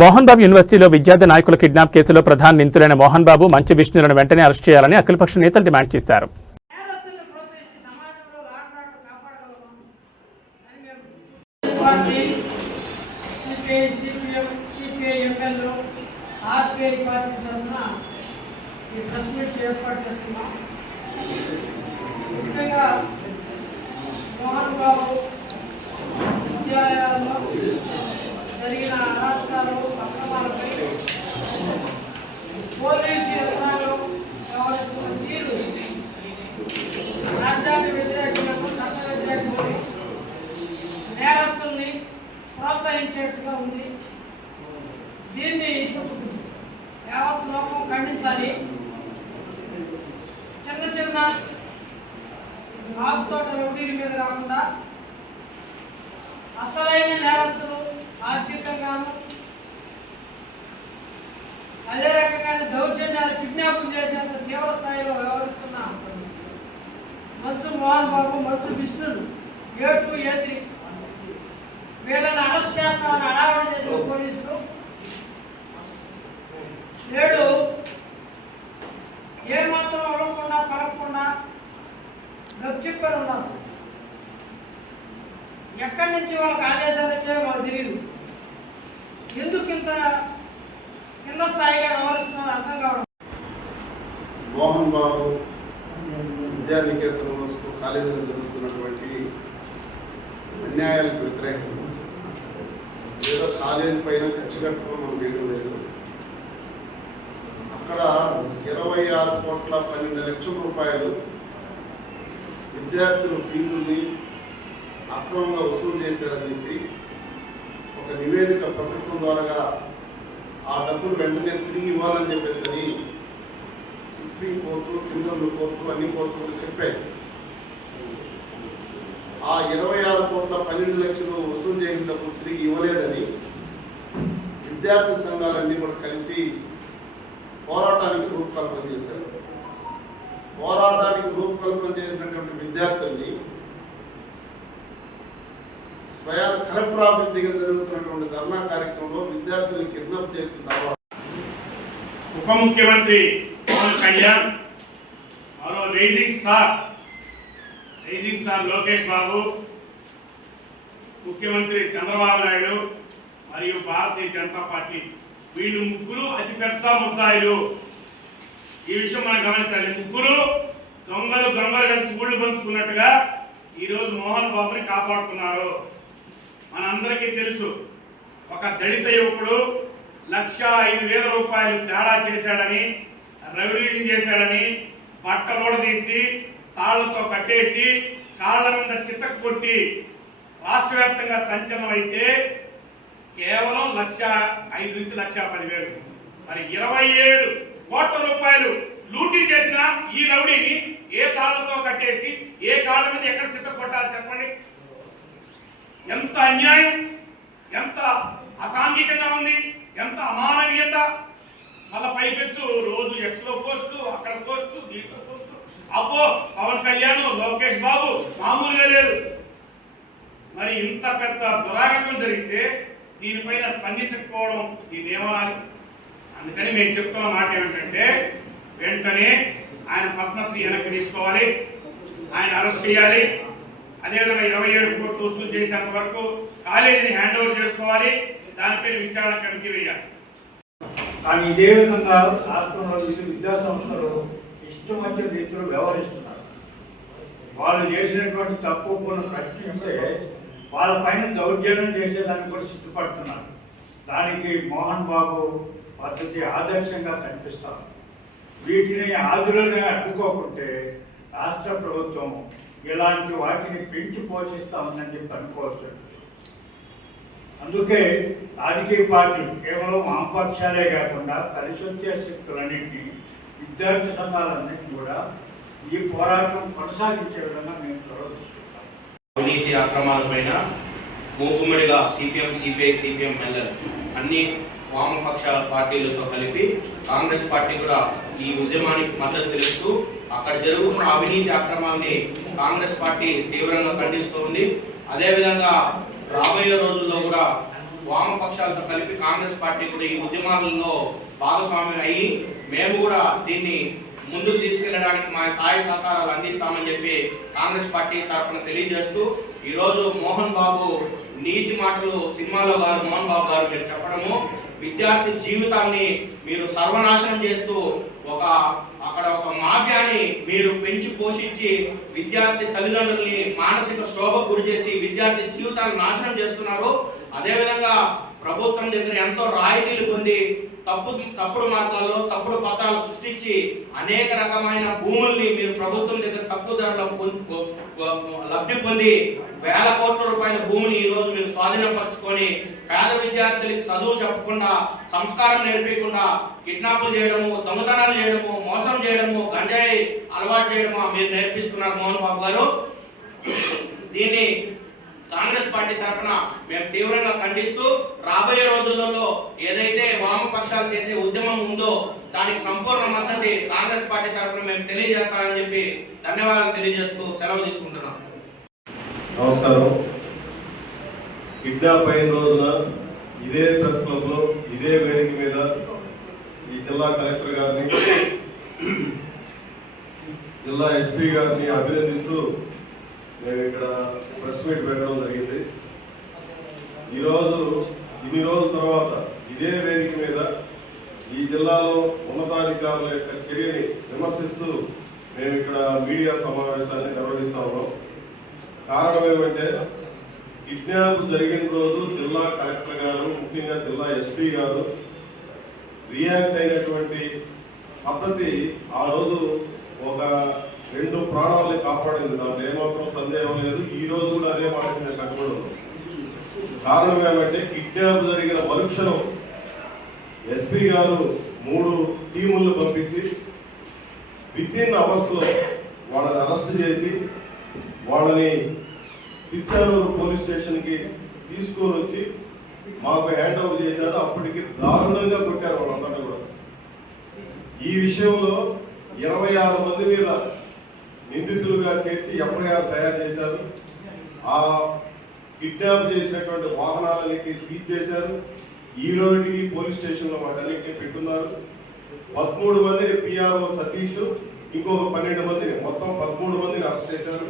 మోహన్ బాబు యూనివర్సిటీలో విద్యార్థి నాయకుల కిడ్నాప్ కేసులో ప్రధాన నిందితులైన మోహన్ బాబు, మంచు విష్ణులను వెంటనే అరెస్ట్ చేయాలని అఖిలపక్ష నేతలు డిమాండ్ చేశారు. మోహన్ బాబు విద్యాలయాల్లో జరిగిన అరాచకాలు, అక్రమాలపై పోలీసు యంత్రాంగం వ్యవహరిస్తున్న తీరు రాజ్యాంగ వ్యతిరేకంగా, చట్ట వ్యతిరేకంగా, నేరస్తుల్ని ప్రోత్సహించేట్టుగా ఉంది. దీన్ని యావత్ లోకం ఖండించాలి. చిన్న చిన్న ఆకుతోట రౌడీల మీద కాకుండా అసలైన నేరస్తులు ఆర్థికంగాను, అదే రకంగానే దౌర్జన్యాలు, కిడ్నాపులు చేసేంత తీవ్ర స్థాయిలో వ్యవహరిస్తున్న మంచు మోహన్ బాబు, మంచు విష్ణులు, A2, A3 వీళ్ళని అరెస్ట్ చేస్తామని హడావుడి చేసిన పోలీసులు నేడు ఏమాత్రం అడగకుండా పడకుండా గప్చిప్పని ఉన్నారు. ఎక్కడి నుంచి వాళ్ళకి ఆదేశాలు వచ్చాయో మనకు తెలియదు. ఎందుకు ఇంత కింద స్థాయిగా వ్యవహరిస్తున్నారో అర్థం కావడం. మోహన్ బాబు విద్యానికేతనంలో కాలేజీలో జరుగుతున్నటువంటి అన్యాయాలకు వ్యతిరేకంగా ఏదో కాలేజీ పైన ఖర్చు కట్టుకోవడం మనం వేయడం లేదు. అక్కడ 26,12,00,000 రూపాయలు విద్యార్థుల ఫీజుల్ని అక్రమంగా వసూలు చేశారని చెప్పి ఒక నివేదిక ప్రభుత్వం ద్వారా ఆ డబ్బులు వెంటనే తిరిగి ఇవ్వాలని చెప్పేసి సుప్రీంకోర్టు, కింద కోర్టు, అన్ని కోర్టులు చెప్పాయి. ఆ 26,12,00,000 వసూలు చేసిన డబ్బులు తిరిగి ఇవ్వలేదని విద్యార్థి సంఘాలన్నీ కూడా కలిసి పోరాటానికి రూపకల్పన చేశారు. పోరాటానికి రూపకల్పన చేసినటువంటి విద్యార్థుల్ని స్వయాన కలెక్టర్ ఆఫీస్ దగ్గర జరుగుతున్నటువంటి ధర్నా కార్యక్రమంలో విద్యార్థులను కిడ్నాప్ చేసిన తర్వాత ఉప ముఖ్యమంత్రి పవన్ కళ్యాణ్, మరో రైజింగ్ స్టార్ లోకేష్ బాబు, ముఖ్యమంత్రి చంద్రబాబు నాయుడు మరియు భారతీయ జనతా పార్టీ వీళ్ళు ముగ్గురు అతిపెద్ద ముద్దాయిలు. ఈ విషయం మనం గమనించాలి. ముగ్గురు దొంగలు కలిసి ఊళ్ళు పంచుకున్నట్టుగా ఈరోజు మోహన్ బాబుని కాపాడుతున్నారు. మనందరికీ తెలుసు, ఒక దళిత యువకుడు 1,05,000 రూపాయలు తేడా చేశాడని, రౌడీజం చేశాడని, బట్టలోడ తీసి తాళ్లతో కట్టేసి కాళ్ళ మీద చిత్తకు కొట్టి రాష్ట్ర వ్యాప్తంగా సంచలనం అయితే కేవలం 1,05,000 నుంచి 1,10,000, మరి 27 కోట్ల రూపాయలు లూటీ చేసిన ఈ రౌడీని ఏ తాళ్లతో కట్టేసి ఏ కాళ్ళ మీద ఎక్కడ చిత్త కొట్టాలి చెప్పండి? ఎంత అన్యాయం, ఎంత అసాంఘికంగా ఉంది, ఎంత అమానవీయత. మళ్ళా పైపెచ్చు రోజు ఎక్స్లో పోస్టు, అక్కడ పోస్టు, దీంట్లో పోస్టు. అబ్బో పవన్ కళ్యాణ్, లోకేష్ బాబు మామూలుగా లేరు. మరి ఇంత పెద్ద దురాగతం జరిగితే దీనిపైన స్పందించకపోవడం దీన్ని ఏమనాలి? అందుకని మేము చెప్తున్న మాట ఏమిటంటే, వెంటనే ఆయన పద్మశ్రీ వెనక్కి తీసుకోవాలి, ఆయన అరెస్ట్ చేయాలి. అదేవిధంగా 27 కోట్లు వసూలు చేసేంత వరకు కాలేజీని హ్యాండ్ ఓవర్ చేసుకోవాలి. దానిపైన విచారణ కమిటీ వేయాలి. కానీ ఇదే విధంగా రాష్ట్రంలో విద్యా సంస్థలు ఇష్టం వచ్చే రీతిలో వ్యవహరిస్తున్నారు. వాళ్ళు చేసినటువంటి తప్పు కొన్ని ప్రశ్నిస్తే వాళ్ళ పైన దౌర్జన్యం చేసేదానికి కూడా సిద్ధపడుతున్నారు. దానికి మోహన్ బాబు పద్ధతి ఆదర్శంగా కనిపిస్తారు. వీటిని ఆదులనే అడ్డుకోకుంటే రాష్ట్ర ప్రభుత్వం ఇలాంటి వాటిని పెంచి పోషిస్తామని చెప్పి అనుకోవచ్చు. అందుకే రాజకీయ పార్టీలు కేవలం వామపక్షాలే కాకుండా కలిసి వచ్చే శక్తులన్నింటినీ, విద్యార్థి సంఘాలన్నింటినీ కూడా ఈ పోరాటం కొనసాగించే విధంగా మేము చొరవ తీసుకుంటాం. అవినీతి అక్రమాలపైన మూకుమ్మడిగా సిపిఎం, సిపిఐ, సిపిఎంఎల్ అన్ని వామపక్ష పార్టీలతో కలిపి కాంగ్రెస్ పార్టీ కూడా ఈ ఉద్యమానికి మద్దతు తెలుపుతూ అక్కడ జరుగుతున్న అవినీతి అక్రమాన్ని కాంగ్రెస్ పార్టీ తీవ్రంగా ఖండిస్తూ ఉంది. అదేవిధంగా రాబోయే రోజుల్లో కూడా వామపక్షాలతో కలిపి కాంగ్రెస్ పార్టీ కూడా ఈ ఉద్యమాలలో భాగస్వామ్యం అయ్యి మేము కూడా దీన్ని ముందుకు తీసుకెళ్ళడానికి మా సహాయ సహకారాలు అందిస్తామని చెప్పి కాంగ్రెస్ పార్టీ తరఫున తెలియజేస్తూ ఈరోజు మోహన్ బాబు నీతి మాటలు సినిమాలో గారు మోహన్ బాబు గారు మీరు చెప్పడము విద్యార్థి జీవితాన్ని మీరు సర్వనాశనం చేస్తూ అక్కడ ఒక మాఫియాని మీరు పెంచి పోషించి విద్యార్థి తల్లిదండ్రుల్ని మానసిక శోభకు గురి చేసి విద్యార్థి జీవితాలను నాశనం చేస్తున్నారు. అదేవిధంగా ప్రభుత్వం దగ్గర ఎంతో రాయితీలు పొంది తప్పుడు మార్గాల్లో తప్పుడు పత్రాలు సృష్టించి అనేక రకమైన భూముల్ని మీరు ప్రభుత్వం దగ్గర తక్కువ ధరలో లబ్ధి పొంది వేల కోట్ల రూపాయల భూమిని ఈ రోజు మీరు స్వాధీనపరచుకొని పేద విద్యార్థులకి చదువు చెప్పకుండా సంస్కారం నేర్పించకుండా కిడ్నాపులు చేయడము, దొంగతనాలు చేయడము, మోసం చేయడము, గంజాయి అలవాటు చేయడము మీరు నేర్పిస్తున్నారు మోహన్ బాబు గారు. దీన్ని కాంగ్రెస్ పార్టీ తరఫున మేము తీవ్రంగా ఖండిస్తూ రాబోయే రోజులలో ఏదైతే వామపక్షాలు చేసే ఉద్యమం ఉందో దానికి సంపూర్ణ మద్దతు కాంగ్రెస్ పార్టీ తరఫున మేము తెలియజేస్తామని చెప్పి ధన్యవాదాలు తెలియజేస్తూ సెలవు తీసుకుంటున్నాం. నమస్కారం. కిడ్నాప్ అయిన రోజున ఇదే ప్రెస్ క్లబ్లో ఇదే వేదిక మీద ఈ జిల్లా కలెక్టర్ గారిని, జిల్లా ఎస్పీ గారిని అభినందిస్తూ మేము ఇక్కడ ప్రెస్ మీట్ పెట్టడం జరిగింది. ఈరోజు ఇన్ని రోజుల తర్వాత ఇదే వేదిక మీద ఈ జిల్లాలో ఉన్నతాధికారుల యొక్క చర్యని విమర్శిస్తూ మేము ఇక్కడ మీడియా సమావేశాన్ని నిర్వహిస్తా ఉన్నాం. కారణం ఏమంటే కిడ్నాప్ జరిగిన రోజు జిల్లా కలెక్టర్ గారు, ముఖ్యంగా జిల్లా ఎస్పీ గారు రియాక్ట్ అయినటువంటి పద్ధతి ఆ రోజు ఒక 2 ప్రాణాలని కాపాడింది. దాంట్లో ఏమాత్రం సందేహం లేదు. ఈ రోజు కూడా అదే మాట నేను కట్టుబడి ఉన్నాను. కారణం ఏమంటే కిడ్నాప్ జరిగిన మరుక్షణం ఎస్పీ గారు 3 టీములను పంపించి వితిన్ అవర్స్లో వాళ్ళని అరెస్ట్ చేసి వాళ్ళని తిచ్చానూరు పోలీస్ స్టేషన్కి తీసుకొని వచ్చి మాకు హ్యాండ్ ఓవర్ చేశారు. అప్పటికి దారుణంగా కొట్టారు వాళ్ళందరూ కూడా. ఈ విషయంలో 26 మంది మీద నిందితులుగా చేర్చి ఎఫ్ఐఆర్ తయారు చేశారు. ఆ కిడ్నాప్ చేసినటువంటి వాహనాలన్నింటినీ సీజ్ చేశారు. ఈ రోజుకి పోలీస్ స్టేషన్లో వాటన్నింటినీ పెట్టున్నారు. 13 మందిని పిఆర్ఓ సతీష్, ఇంకొక 12 మందిని, మొత్తం 13 మందిని అరెస్ట్ చేశారు.